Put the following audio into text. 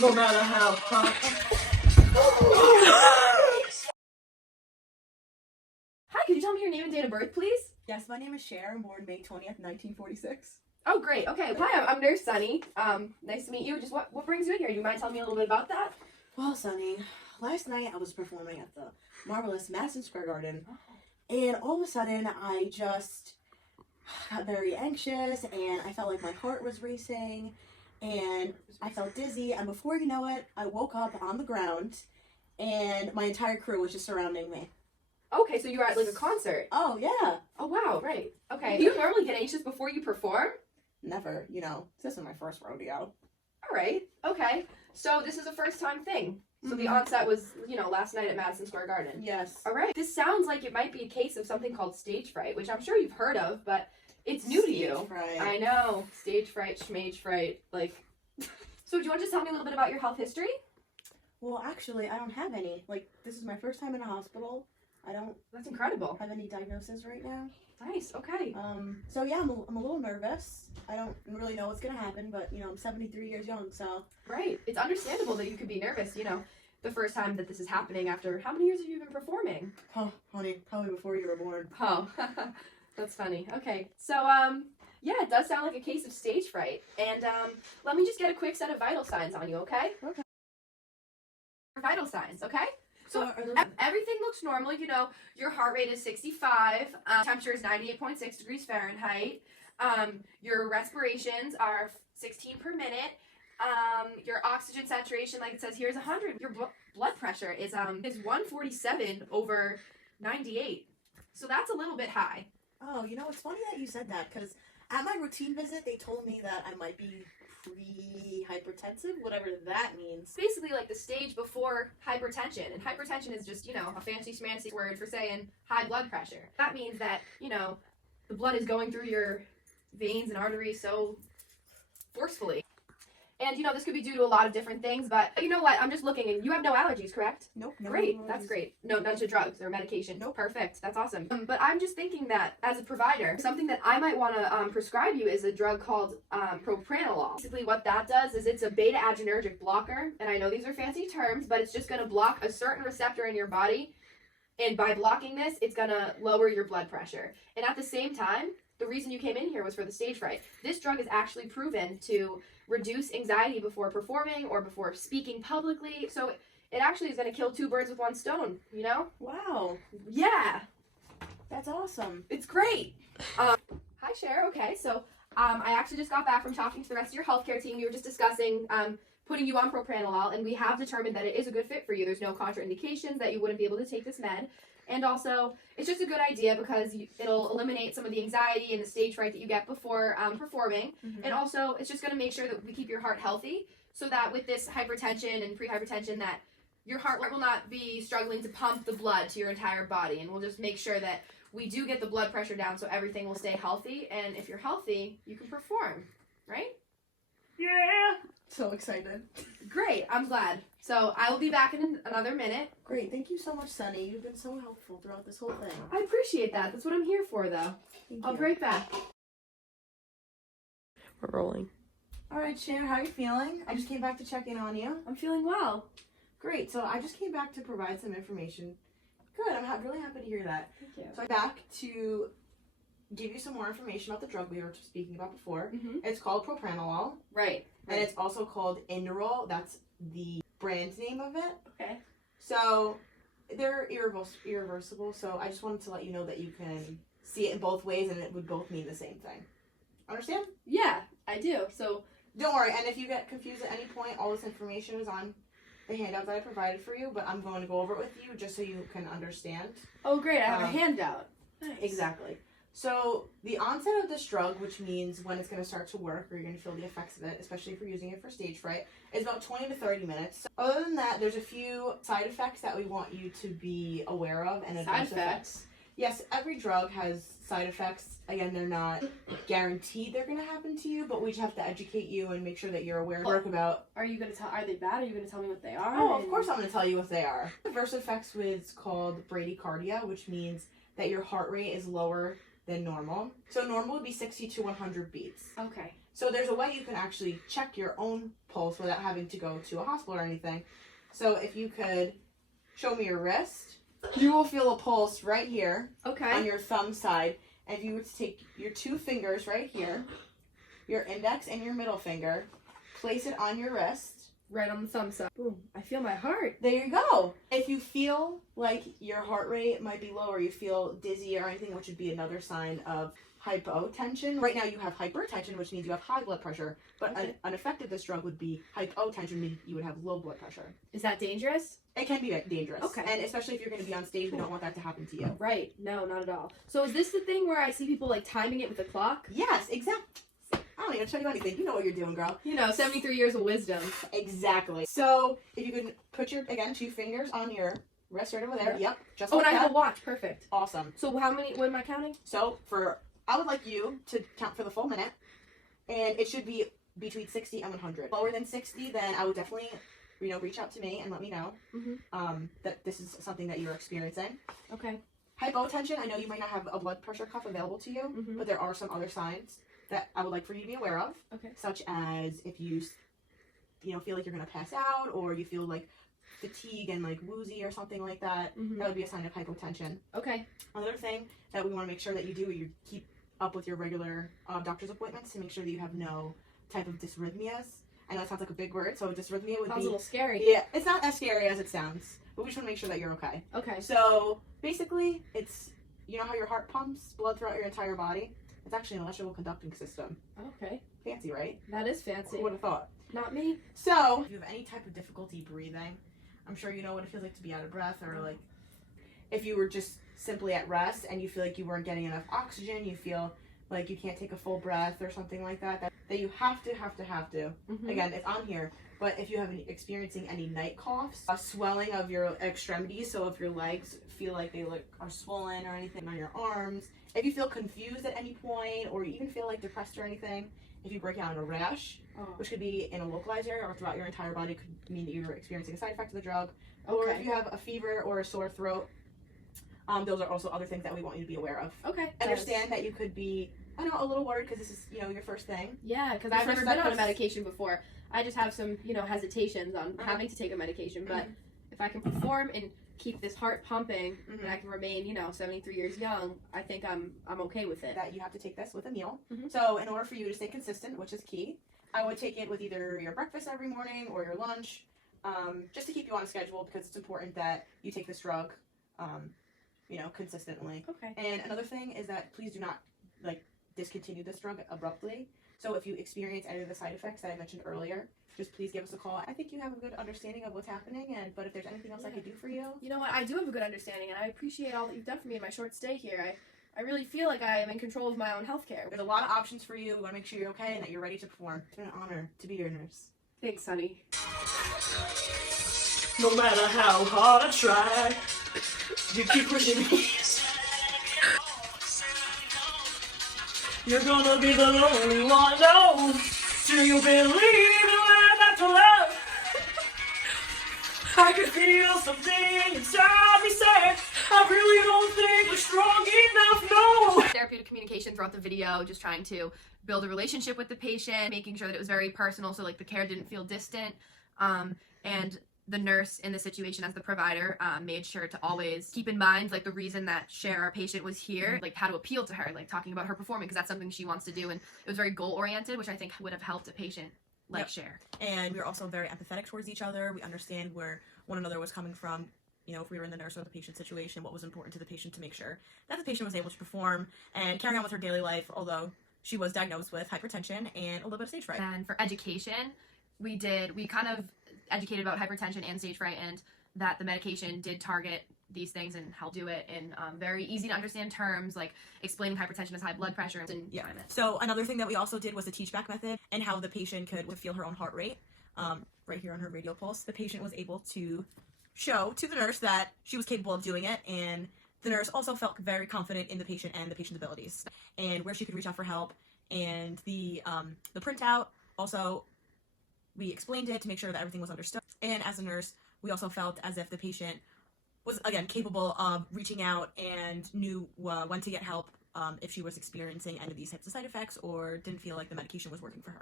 No matter how hot. Hi, could you tell me your name and date of birth, please? Yes, my name is Cher. I'm born May 20th, 1946. Oh, great. Okay. Hi, I'm Nurse Sunny. Nice to meet you. Just what brings you in here? Do you mind telling me a little bit about that? Well, Sunny, last night I was performing at the marvelous Madison Square Garden, and all of a sudden I just got very anxious, and I felt like my heart was racing, and I felt dizzy, and before you know it, I woke up on the ground, and my entire crew was just surrounding me. Okay, so you were at like a concert. Oh, yeah. Oh, wow, right. Okay. Do you normally get anxious before you perform? Never, this is my first rodeo. All right. Okay. So this is a first time thing. So the onset was, last night at Madison Square Garden. Yes. All right. This sounds like it might be a case of something called stage fright, which I'm sure you've heard of, but it's new to you. Stage fright. I know. Stage fright, schmage fright, like. So do you want to just tell me a little bit about your health history? Well, actually, I don't have any. This is my first time in a hospital. I don't That's incredible. have any diagnosis right now. Nice. Okay. So yeah, I'm a little nervous. I don't really know what's gonna happen, but I'm 73 years young, so. Right. It's understandable that you could be nervous, the first time that this is happening after how many years have you been performing? Oh, honey, probably before you were born. Oh, that's funny. Okay. So, yeah, it does sound like a case of stage fright. And, let me just get a quick set of vital signs on you, okay? Okay. Vital signs, okay? So are those... everything looks normal, your heart rate is 65, temperature is 98.6 degrees Fahrenheit, your respirations are 16 per minute, your oxygen saturation, like it says here, is 100. Your blood pressure is 147 over 98. So that's a little bit high. Oh, it's funny that you said that, because at my routine visit, they told me that I might be pre-hypertensive, whatever that means. Basically like the stage before hypertension, and hypertension is just, a fancy schmancy word for saying high blood pressure. That means that, the blood is going through your veins and arteries so forcefully. And, this could be due to a lot of different things, but you know what? I'm just looking, and you have no allergies, correct? Nope. Great. That's great. No, none to drugs or medication. Nope. Perfect. That's awesome. But I'm just thinking that as a provider, something that I might want to prescribe you is a drug called propranolol. Basically what that does is it's a beta-adrenergic blocker, and I know these are fancy terms, but it's just going to block a certain receptor in your body, and by blocking this, it's going to lower your blood pressure. And at the same time, the reason you came in here was for the stage fright. This drug is actually proven to reduce anxiety before performing or before speaking publicly. So it actually is going to kill two birds with one stone, Wow. Yeah. That's awesome. It's great. Hi, Cher. Okay, so I actually just got back from talking to the rest of your healthcare team. We were just discussing putting you on propranolol, and we have determined that it is a good fit for you. There's no contraindications that you wouldn't be able to take this med. And also, it's just a good idea because it'll eliminate some of the anxiety and the stage fright that you get before performing. Mm-hmm. And also, it's just going to make sure that we keep your heart healthy so that with this hypertension and pre-hypertension that your heart will not be struggling to pump the blood to your entire body. And we'll just make sure that we do get the blood pressure down so everything will stay healthy. And if you're healthy, you can perform, right? Yeah. So excited. Great. I'm glad. So I will be back in another minute. Great. Thank you so much, Sunny. You've been so helpful throughout this whole thing. I appreciate that. That's what I'm here for, though. I'll be right back. We're rolling. All right, Cher, how are you feeling? I just came back to check in on you. I'm feeling well. Great. So I just came back to provide some information. Good. I'm really happy to hear that. Thank you. So I'm back to give you some more information about the drug we were speaking about before. Mm-hmm. It's called propranolol. Right. And it's also called Inderol. That's the brand name of it. Okay. So they're irreversible. So I just wanted to let you know that you can see it in both ways, and it would both mean the same thing. Understand? Yeah, I do. So don't worry. And if you get confused at any point, all this information is on the handout that I provided for you. But I'm going to go over it with you just so you can understand. Oh, great! I have a handout. Nice. Exactly. So the onset of this drug, which means when it's going to start to work or you're going to feel the effects of it, especially if you're using it for stage fright, is about 20 to 30 minutes. So other than that, there's a few side effects that we want you to be aware of. And side effects? Yes, every drug has side effects. Again, they're not guaranteed they're going to happen to you, but we just have to educate you and make sure that you're aware about. Are you going to tell? Are they bad? Are you going to tell me what they are? Oh, of course I'm going to tell you what they are. The first effects was called bradycardia, which means that your heart rate is lower than normal. So normal would be 60 to 100 beats. Okay. So there's a way you can actually check your own pulse without having to go to a hospital or anything. So if you could show me your wrist, you will feel a pulse right here on your thumb side. And if you were to take your 2 fingers right here, your index and your middle finger, place it on your wrist. Right on the thumb side. Boom. I feel my heart. There you go. If you feel like your heart rate might be low or you feel dizzy or anything, which would be another sign of hypotension. Right now you have hypertension, which means you have high blood pressure, but an effect of this drug would be hypotension, meaning you would have low blood pressure. Is that dangerous? It can be dangerous. Okay. And especially if you're going to be on stage, we don't want that to happen to you. Right. No, not at all. So is this the thing where I see people like timing it with a clock? Yes, exactly. I don't even tell you anything. You know what you're doing, girl. 73 years of wisdom. Exactly. So if you can put your, again, 2 fingers on your wrist right over there. Yep. Just like and I that. have a watch. Perfect. Awesome. So what am I counting? So I would like you to count for the full minute, and it should be between 60 and 100. Lower than 60, then I would definitely, reach out to me and let me know that this is something that you're experiencing. Okay. Hypotension, I know you might not have a blood pressure cuff available to you, but there are some other signs that I would like for you to be aware of. Okay. Such as if you, feel like you're going to pass out, or you feel like fatigue and like woozy or something like that, that would be a sign of hypotension. Okay. Another thing that we want to make sure that you do, you keep up with your regular doctor's appointments to make sure that you have no type of dysrhythmias. I know it sounds like a big word, so dysrhythmia would be... Sounds a little scary. Yeah, it's not as scary as it sounds, but we just want to make sure that you're okay. Okay. So, basically, it's, you know how your heart pumps blood throughout your entire body? It's actually an electrical conducting system. Okay. Fancy, right? That is fancy. Who would have thought? Not me. So, if you have any type of difficulty breathing, I'm sure you know what it feels like to be out of breath, or like if you were just simply at rest and you feel like you weren't getting enough oxygen, you feel like you can't take a full breath or something like that, that you have to. Again, it's on here, but if you have experiencing any night coughs, a swelling of your extremities, so if your legs feel like they are swollen or anything on your arms, if you feel confused at any point or you even feel like depressed or anything, if you break out in a rash, which could be in a localized area or throughout your entire body, could mean that you're experiencing a side effect of the drug, or if you have a fever or a sore throat, those are also other things that we want you to be aware of. Okay. Understand that you could be, I know, a little worried because this is, your first thing. Yeah, because I've never been on a medication before. I just have some, hesitations on having to take a medication. But if I can perform and keep this heart pumping and I can remain, 73 years young, I think I'm okay with it. That you have to take this with a meal. So in order for you to stay consistent, which is key, I would take it with either your breakfast every morning or your lunch, just to keep you on a schedule, because it's important that you take this drug, consistently. Okay. And another thing is that please do not discontinue this drug abruptly. So if you experience any of the side effects that I mentioned earlier, just please give us a call. I think you have a good understanding of what's happening, but if there's anything else I could do for you. You know what? I do have a good understanding, and I appreciate all that you've done for me in my short stay here. I really feel like I am in control of my own healthcare. There's a lot of options for you. We want to make sure you're okay and that you're ready to perform. It's been an honor to be your nurse. Thanks, honey. No matter how hard I try, you keep pushing me. You're gonna be the lonely one, no. Do you believe in love after love? I can feel something inside me say, I really don't think we're strong enough, no. Therapeutic communication throughout the video, just trying to build a relationship with the patient, making sure that it was very personal, so like the care didn't feel distant, and the nurse in the situation as the provider made sure to always keep in mind like the reason that Cher, our patient, was here, like how to appeal to her, like talking about her performing, because that's something she wants to do, and it was very goal oriented, which I think would have helped a patient like Cher. And we were also very empathetic towards each other. We understand where one another was coming from. If we were in the nurse or the patient situation, what was important to the patient to make sure that the patient was able to perform and carry on with her daily life, although she was diagnosed with hypertension and a little bit of stage fright. And for education, we kind of educated about hypertension and stage fright, and that the medication did target these things and help do it in very easy to understand terms, like explaining hypertension as high blood pressure. And So another thing that we also did was the teach back method and how the patient could feel her own heart rate. Right here on her radial pulse, the patient was able to show to the nurse that she was capable of doing it, and the nurse also felt very confident in the patient and the patient's abilities and where she could reach out for help. And the printout also, we explained it to make sure that everything was understood. And as a nurse, we also felt as if the patient was, again, capable of reaching out and knew when to get help if she was experiencing any of these types of side effects or didn't feel like the medication was working for her.